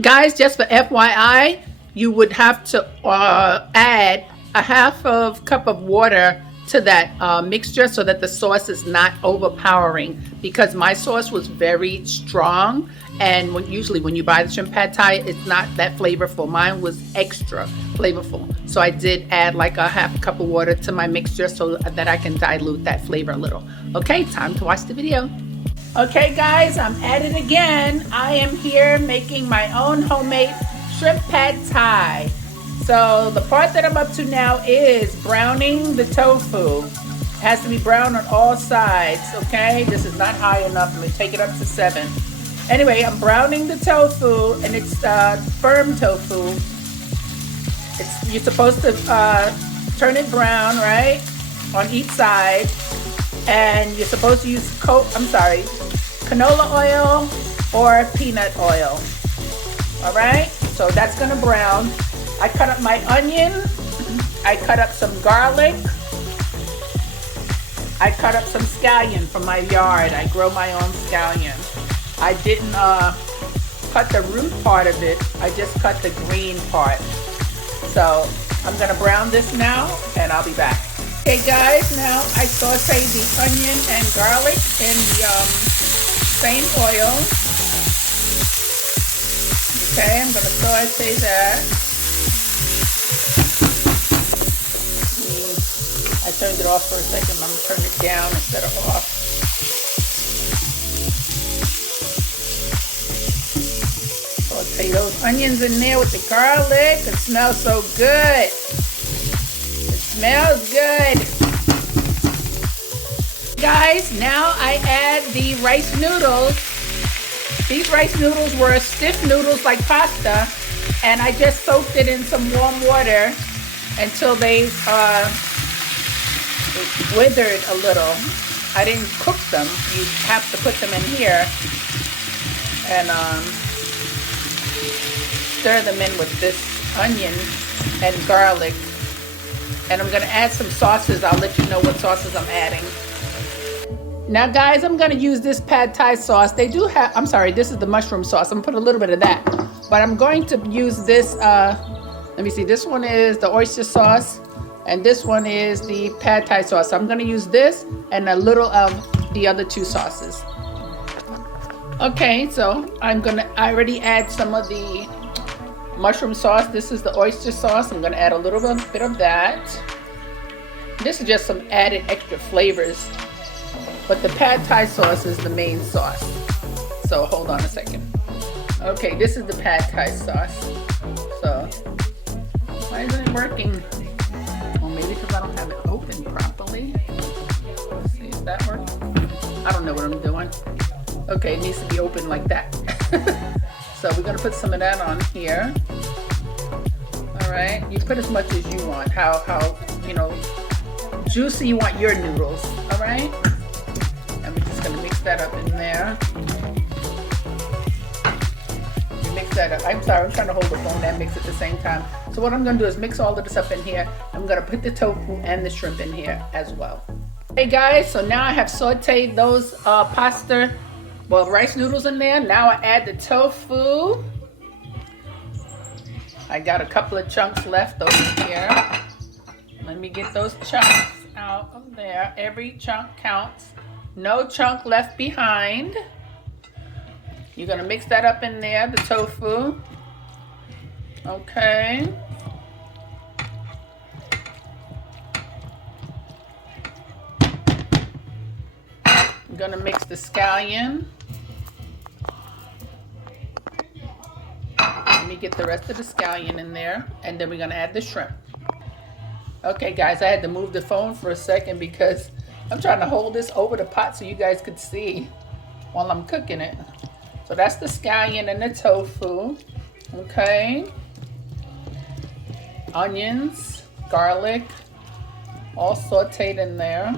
Guys, just for FYI, you would have to add a half of cup of water to that mixture so that the sauce is not overpowering, because my sauce was very strong, and usually when you buy the shrimp pad thai, it's not that flavorful. Mine was extra flavorful, so I did add like a half cup of water to my mixture so that I can dilute that flavor a little. Okay, time to watch the video. Okay guys, I'm at it again. I am here making my own homemade shrimp pad thai. So the part that I'm up to now is browning the tofu. It has to be brown on all sides, okay? This is not high enough. I'm gonna take it up to 7. Anyway, I'm browning the tofu, and it's firm tofu. You're supposed to turn it brown, right? On each side. And you're supposed to use canola oil or peanut oil. All right, so that's gonna brown. I cut up my onion. I cut up some garlic. I cut up some scallion from my yard. I grow my own scallion. I didn't cut the root part of it. I just cut the green part. So I'm gonna brown this now, and I'll be back. Okay guys, now I saute the onion and garlic in the same oil. Okay, I'm gonna saute that. I turned it off for a second. I'm gonna turn it down instead of off. Saute those onions in there with the garlic. It smells so good. Smells good. Guys, now I add the rice noodles. These rice noodles were stiff noodles like pasta, and I just soaked it in some warm water until they withered a little. I didn't cook them. You have to put them in here and stir them in with this onion and garlic. And I'm gonna add some sauces. I'll let you know what sauces I'm adding. Now guys, I'm gonna use this pad thai sauce. They do have, I'm sorry, this is the mushroom sauce. I'm gonna put a little bit of that. But I'm going to use this, let me see, this one is the oyster sauce, and this one is the pad thai sauce. So I'm gonna use this and a little of the other two sauces. Okay, so I already add some of the mushroom sauce. This is the oyster sauce. I'm gonna add a little bit of that. This is just some added extra flavors, but the pad thai sauce is the main sauce. So hold on a second. Okay, this is the pad thai sauce. So why isn't it working? Well, maybe because I don't have it open properly. Let's see if that works. I don't know what I'm doing. Okay, it needs to be open like that. So we're gonna put some of that on here. All right, you put as much as you want. How juicy you want your noodles. All right, and we're just gonna mix that up in there. You mix that up. I'm sorry, I'm trying to hold the phone and mix at the same time. So what I'm gonna do is mix all of this up in here. I'm gonna put the tofu and the shrimp in here as well. Hey guys, so now I have sauteed those rice noodles in there. Now I add the tofu. I got a couple of chunks left over here. Let me get those chunks out of there. Every chunk counts. No chunk left behind. You're gonna mix that up in there, the tofu. Okay. I'm gonna mix the scallion. Let me get the rest of the scallion in there, and then we're gonna add the shrimp. Okay guys, I had to move the phone for a second because I'm trying to hold this over the pot so you guys could see while I'm cooking it. So that's the scallion and the tofu. Okay. Onions, garlic, all sauteed in there.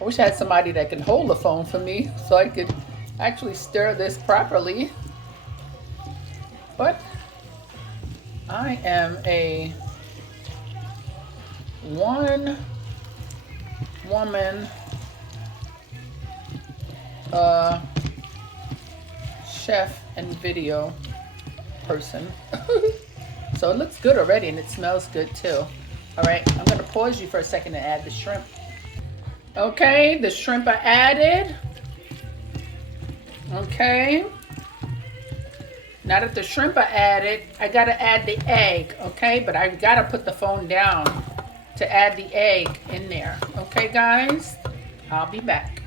I wish I had somebody that could hold the phone for me so I could actually stir this properly. But I am a one-woman chef and video. person. So it looks good already and it smells good too. All right, I'm gonna pause you for a second to add the shrimp. Okay, the shrimp are added. Okay. Now that the shrimp are added, I gotta add the egg, okay? But I gotta put the phone down to add the egg in there. Okay, guys? I'll be back.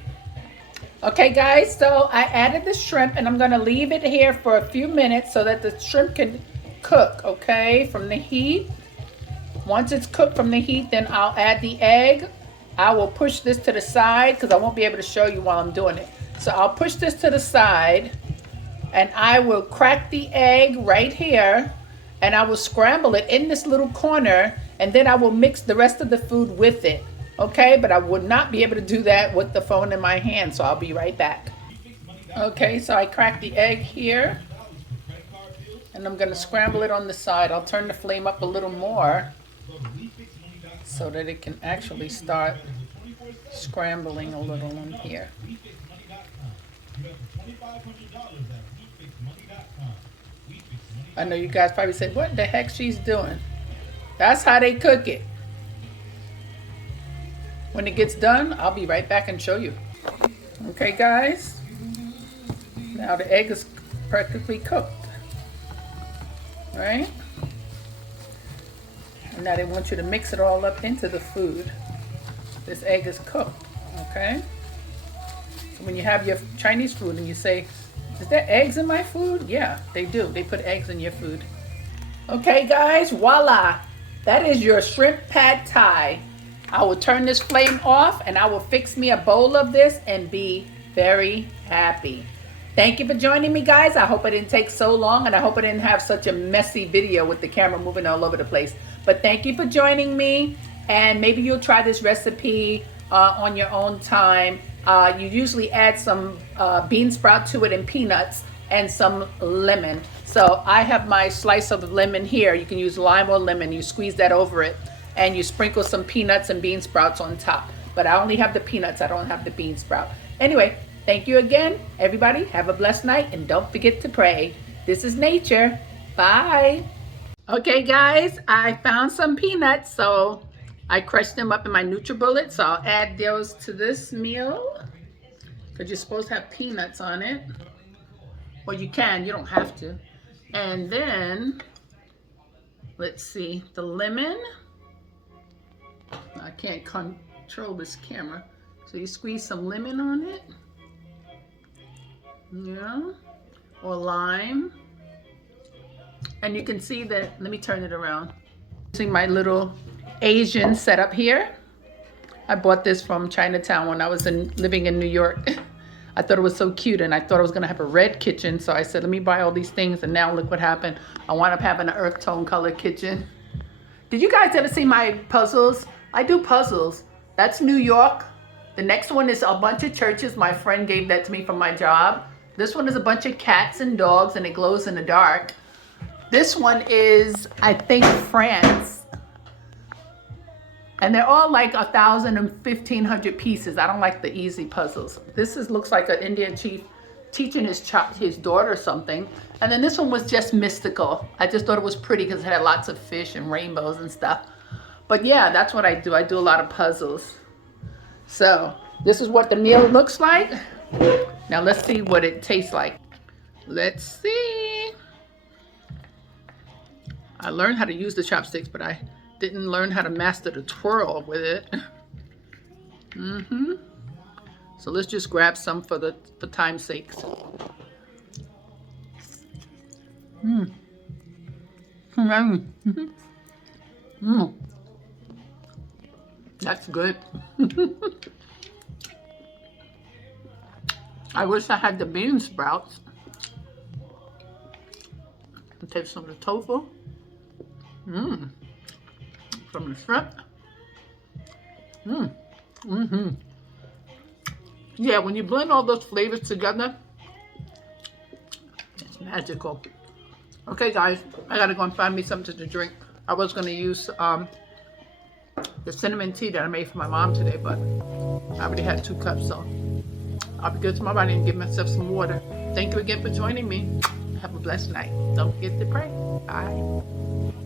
Okay, guys, so I added the shrimp and I'm gonna leave it here for a few minutes so that the shrimp can cook, okay, from the heat. Once it's cooked from the heat, then I'll add the egg. I will push this to the side because I won't be able to show you while I'm doing it. So I'll push this to the side and I will crack the egg right here and I will scramble it in this little corner and then I will mix the rest of the food with it. Okay, but I would not be able to do that with the phone in my hand, so I'll be right back. Okay, so I cracked the egg here and I'm gonna scramble it on the side. I'll turn the flame up a little more so that it can actually start scrambling a little in here. I know you guys probably said, what the heck she's doing? That's how they cook it. When it gets done, I'll be right back and show you. Okay, guys. Now the egg is perfectly cooked. Right? And now they want you to mix it all up into the food. This egg is cooked, okay? So when you have your Chinese food and you say, is there eggs in my food? Yeah, they do. They put eggs in your food. Okay, guys, voila. That is your shrimp pad thai. I will turn this flame off and I will fix me a bowl of this and be very happy. Thank you for joining me, guys. I hope I didn't take so long and I hope I didn't have such a messy video with the camera moving all over the place. But thank you for joining me, and maybe you'll try this recipe on your own time. You usually add some bean sprout to it and peanuts and some lemon. So I have my slice of lemon here. You can use lime or lemon. You squeeze that over it and you sprinkle some peanuts and bean sprouts on top. But I only have the peanuts. I don't have the bean sprout. Anyway, thank you again, everybody. Have a blessed night and don't forget to pray. This is Nature. Bye. Okay, guys, I found some peanuts, so I crushed them up in my NutriBullet. So I'll add those to this meal because you're supposed to have peanuts on it. Well, you can, you don't have to. And then, let's see, the lemon. I can't control this camera. So you squeeze some lemon on it. Yeah. Or lime. And you can see that, let me turn it around. See my little Asian setup here. I bought this from Chinatown when I was living in New York. I thought it was so cute and I thought I was gonna have a red kitchen. So I said, let me buy all these things, and now look what happened. I wound up having an earth tone color kitchen. Did you guys ever see my puzzles? I do puzzles. That's New York. The next one is a bunch of churches. My friend gave that to me from my job. This one is a bunch of cats and dogs and it glows in the dark. This one is, I think, France. And they're all like 1,000 and 1,500 pieces. I don't like the easy puzzles. This looks like an Indian chief teaching his daughter something. And then this one was just mystical. I just thought it was pretty because it had lots of fish and rainbows and stuff. But yeah, that's what I do. I do a lot of puzzles. So this is what the meal looks like. Now let's see what it tastes like. Let's see. I learned how to use the chopsticks, but I didn't learn how to master the twirl with it. So let's just grab some for time's sake. That's good. I wish I had the bean sprouts. I'll take some of the tofu. From the shrimp. Yeah, when you blend all those flavors together, it's magical. Okay, guys, I gotta go and find me something to drink. I was gonna use the cinnamon tea that I made for my mom today, but I already had 2 cups, so I'll be good to my body and give myself some water. Thank you again for joining me. Have a blessed night. Don't forget to pray. Bye.